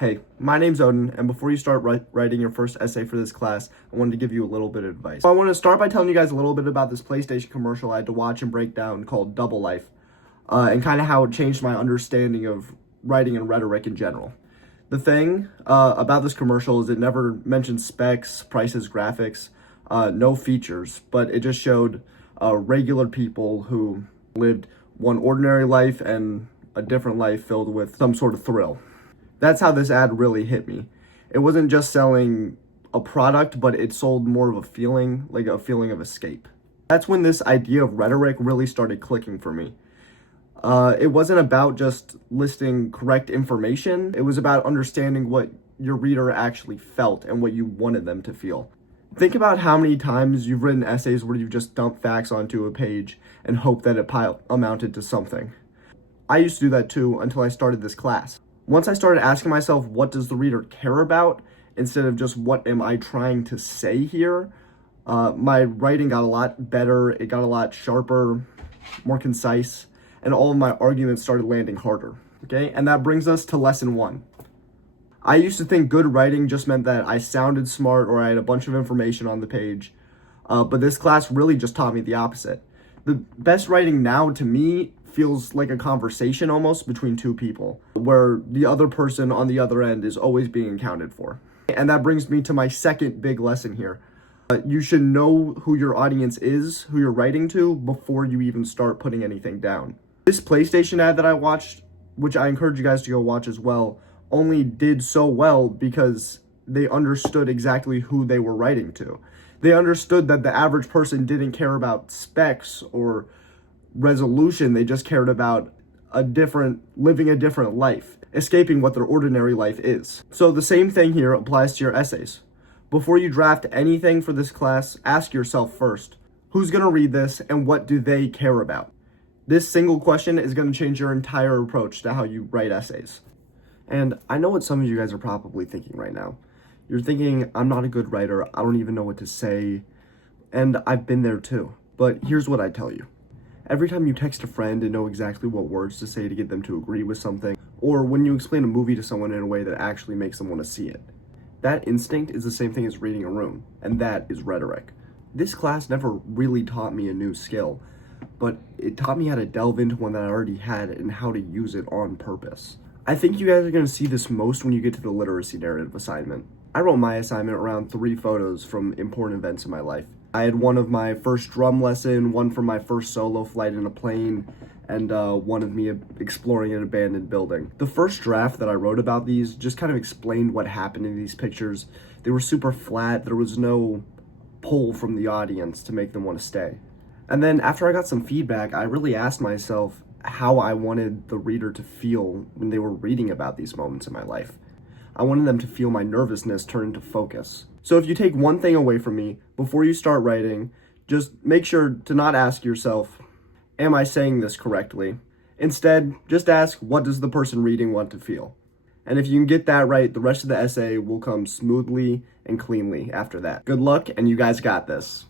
Hey, my name's Odin, and before you start writing your first essay for this class, I wanted to give you a little bit of advice. So I want to start by telling you guys a little bit about this PlayStation commercial I had to watch and break down called Double Life, and kind of how it changed my understanding of writing and rhetoric in general. The thing about this commercial is it never mentioned specs, prices, graphics, no features, but it just showed regular people who lived one ordinary life and a different life filled with some sort of thrill. That's how this ad really hit me. It wasn't just selling a product, but it sold more of a feeling, like a feeling of escape. That's when this idea of rhetoric really started clicking for me. It wasn't about just listing correct information. It was about understanding what your reader actually felt and what you wanted them to feel. Think about how many times you've written essays where you just dump facts onto a page and hope that it amounted to something. I used to do that too until I started this class. Once I started asking myself, what does the reader care about, instead of just what am I trying to say here, my writing got a lot better, it got a lot sharper, more concise, and all of my arguments started landing harder. Okay, and that brings us to lesson 1. I used to think good writing just meant that I sounded smart or I had a bunch of information on the page, but this class really just taught me the opposite. The best writing now, to me, feels like a conversation almost between two people, where the other person on the other end is always being accounted for. And that brings me to my second big lesson here. You should know who your audience is, who you're writing to, before you even start putting anything down. This PlayStation ad that I watched, which I encourage you guys to go watch as well, only did so well because they understood exactly who they were writing to. They understood that the average person didn't care about specs or resolution, they just cared about living a different life, escaping what their ordinary life is. So the same thing here applies to your essays. Before you draft anything for this class, ask yourself first, who's going to read this and what do they care about? This single question is going to change your entire approach to how you write essays. And I know what some of you guys are probably thinking right now. You're thinking, I'm not a good writer, I don't even know what to say, and I've been there too. But here's what I tell you. Every time you text a friend and know exactly what words to say to get them to agree with something, or when you explain a movie to someone in a way that actually makes them want to see it, that instinct is the same thing as reading a room, and that is rhetoric. This class never really taught me a new skill, but it taught me how to delve into one that I already had and how to use it on purpose. I think you guys are going to see this most when you get to the literacy narrative assignment. I wrote my assignment around 3 photos from important events in my life. I had one of my first drum lesson, one from my first solo flight in a plane, and one of me exploring an abandoned building. The first draft that I wrote about these just kind of explained what happened in these pictures. They were super flat, there was no pull from the audience to make them want to stay. And then after I got some feedback, I really asked myself how I wanted the reader to feel when they were reading about these moments in my life. I wanted them to feel my nervousness turn into focus. So if you take one thing away from me, before you start writing, just make sure to not ask yourself, am I saying this correctly? Instead, just ask, what does the person reading want to feel? And if you can get that right, the rest of the essay will come smoothly and cleanly after that. Good luck, and you guys got this.